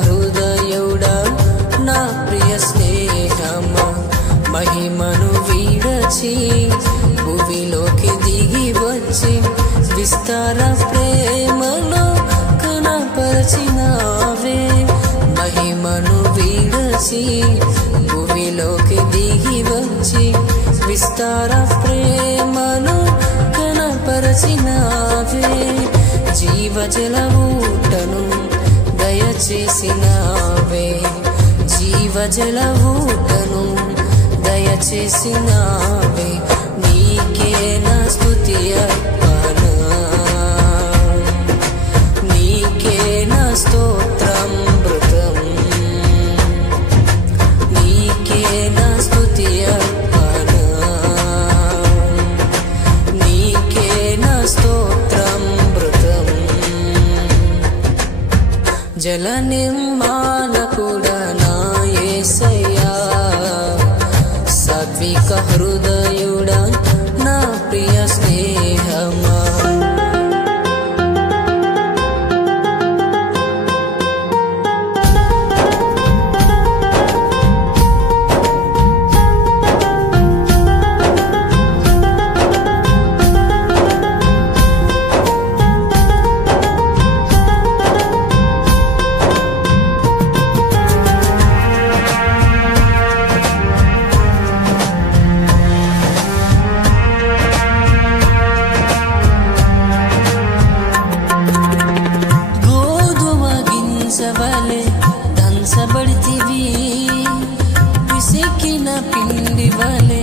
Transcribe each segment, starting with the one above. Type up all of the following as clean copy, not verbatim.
హృదయుడా నా ప్రియ స్నేహమా మహిమను వీడచి భూమిలోకి దిగి వచ్చి విస్తార ప్రేమను కనపరచినావే మహిమను వీడచి భూమిలోకి దిగి వచ్చి విస్తార ప్రేమను కనపరచినావే జీవజల ఊటను దయచేసినావే జీవజల ఊటను దయచేసినావే నీకే నా స్తుతి అర్పణ నీకే నా స్తోత్రామృతం నీకే నా స్తుతి అర్పణ నీకే నా స్తోత్రామృతం జల నిర్మాణకుడా నా యేసయ్యా సాత్విక హృదయుడా నా ప్రియ స్నేహమా దంచబడితివి పిసికిన పిండి వలె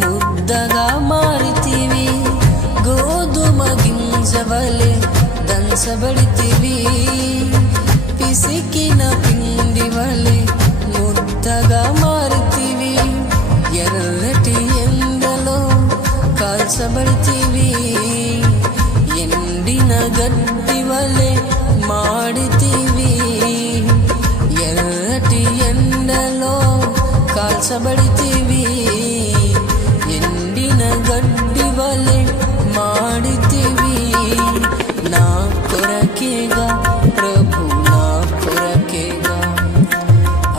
ముద్దగా మారితివి గోధుమ గింజ వలె దంచబడితివి పిసికిన పిండి వలె ముద్దగా మారితివి ఎర్రటి ఎండలో కాల్చబడితివి ఎండిన గడ్డి వలె మాడితివి ఎర్రటి ఎండలో కాల్చబడితివి ఎండిన గడ్డి వలె మాడితివి నా కొరకేగా ప్రభు నా కొరకేగా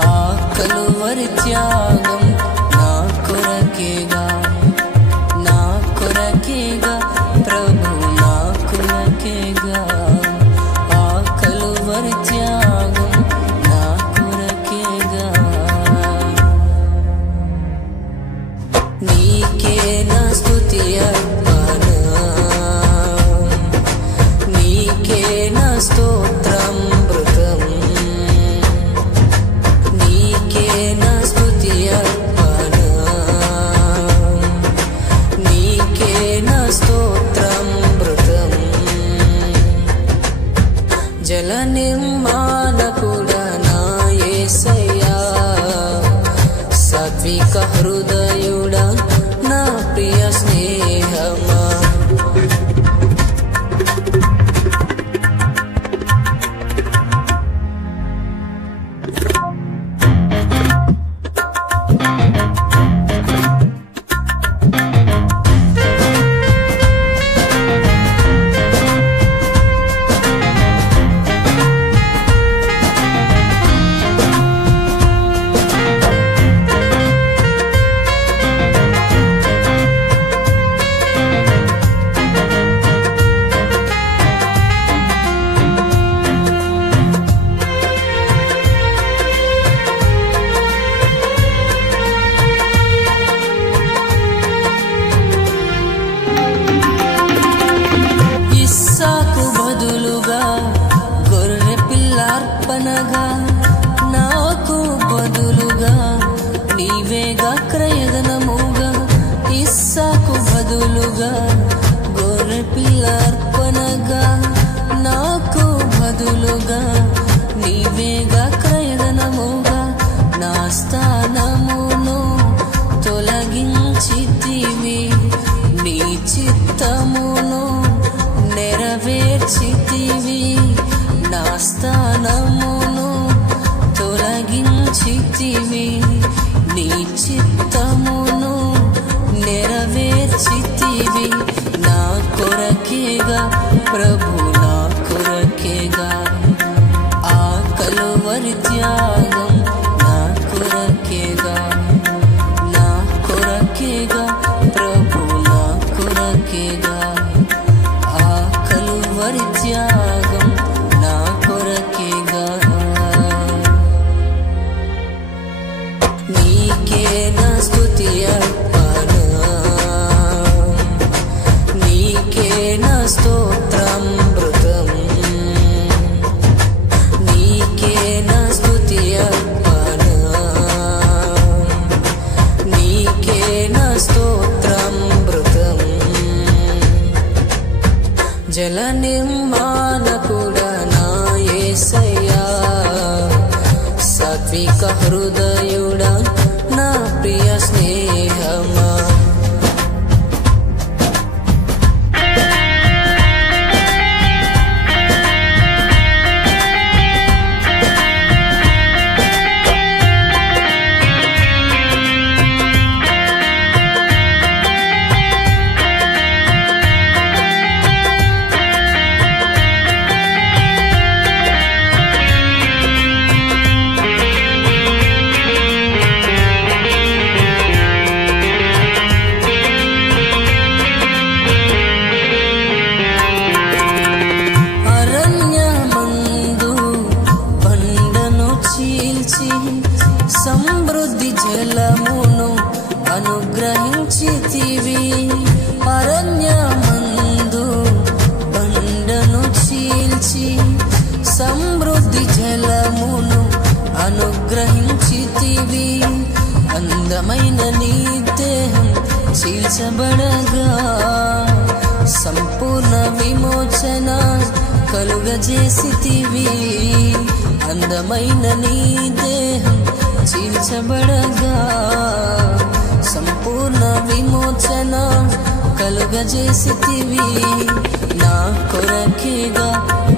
ఆ కలువరి త్యాగం నా కొరకేగా ప్రభు నా కొరకేగా ఆ కలువరి త్యాగం నా కొరకేగా నీకే నా స్తుతి అర్పణ నీకే నా స్తోత్రామృతం నీకే నా స్తుతి అర్పణ నీకే నా స్తోత్రామృతం జల నిర్మాణకుడా నా యేసయ్యా సాత్విక హృదయుడా నా ప్రియ స్నేహమా ఇస్సాకు బదులుగా గొర్రె పిల్ల అర్పణగా నాకు బదులుగా నీవేగా క్రయధనముగా ఇస్సాకు బదులుగా గొర్రె పిల్ల అర్పణగా నాకు బదులుగా నీవేగా క్రయధనముగా నా స్థానమును తొలగించితివి నీ చిత్తమును నెరవేర్చితివి నా స్థానమును తొలగించితివి నీ చిత్తమును నెరవేర్చితివి నా కొరకేగా ప్రభు నా కొరకేగా ఆ కలువరి త్యాగం నా కొరకేగా, నా కొరకేగా ప్రభు, నా కొరకేగా. ఆ కలువరి త్యాగం నా కొరకేగా. నీకే నా స్తుతి అర్పణ, నీకే నా స్తోత్రామృతం, నీకే నా స్తుతి అర్పణ, నీకే నా స్తోత్రామృతం. జల నిర్మాణకుడా నా యేసయ్యా, సాత్విక హృదయుడా నా ప్రియ స్నేహమా. సమృద్ధి జలమును అనుగ్రహించితివి, అరణ్యమందు బండను చీల్చి సమృద్ధి జలమును అనుగ్రహించితివి. అందమైన నీ దేహం చీల్చబడగా సంపూర్ణ విమోచన కలుగజేసితివి. అందమైన నీ దేహం చీల్చబడగా సంపూర్ణ విమోచన కలుగజేసితివి. నా కొరకేగా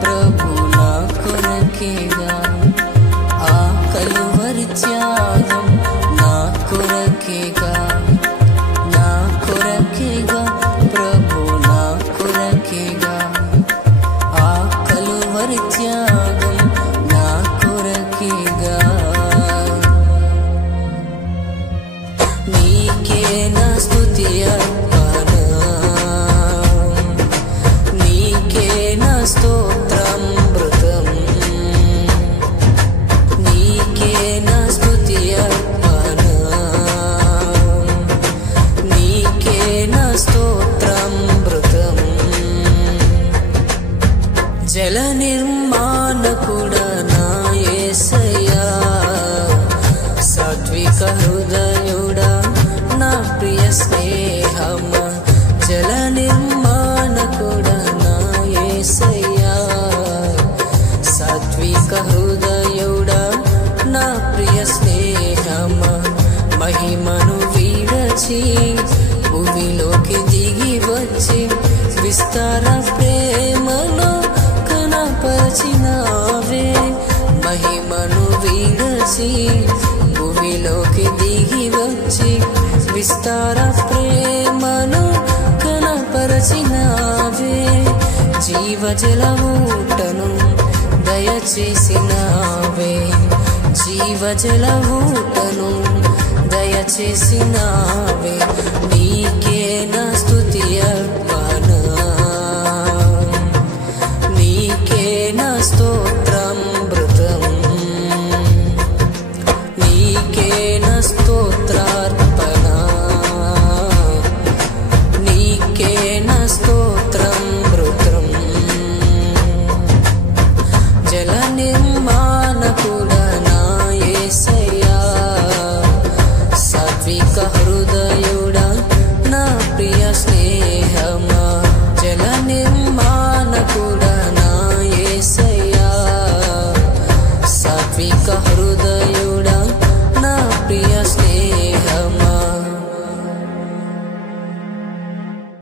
ప్రభు, నా కొరకేగా. ఆ కలువరి త్యాగం నా కొరకేగా, నా కొరకేగా ప్రభు, నా కొరకేగా. ఆ కలువరి త్యాగం నా కొరకేగా. నీకే నా స్తుతి అర్పణ, నీకే నా స్తోత్రామృతం, నీకే నా స్తుతి అర్పణ, నీకే నా స్తోత్రామృతం. జల నిర్మాణకుడా నా యేసయ్యా, సాత్విక హృదయుడా నా ప్రియ స్నేహమా. జల నిర్మాణకుడా నా యేసయ్యా, సాత్విక హృదయుడా నా ప్రియ స్నేహమా. మహిమను వీడచి భూమిలోకి దిగి వచ్చి విస్తార ప్రేమను కనపరిచినావే. మహిమను వీడచి భూమిలోకి దిగి వచ్చి విస్తార ప్రేమను కనపరచినావే. జీవజల ఊటను దయచేసినావే, జీవజల ఊటను దయచేసినావే. నీకే నా స్తుతి అర్పణ, నీకే నా స్తోత్రామృతం, నీకే నా స్తోత్రార్పణ, నీకే నా స్తోత్రామృతం. జల నిర్మాణకుడా నా యేసయ్యా, సాత్విక హృదయుడా నా ప్రియ స్నేహమా. జల నిర్మాణకుడా నా యేసయ్యా, సాత్విక హృదయుడా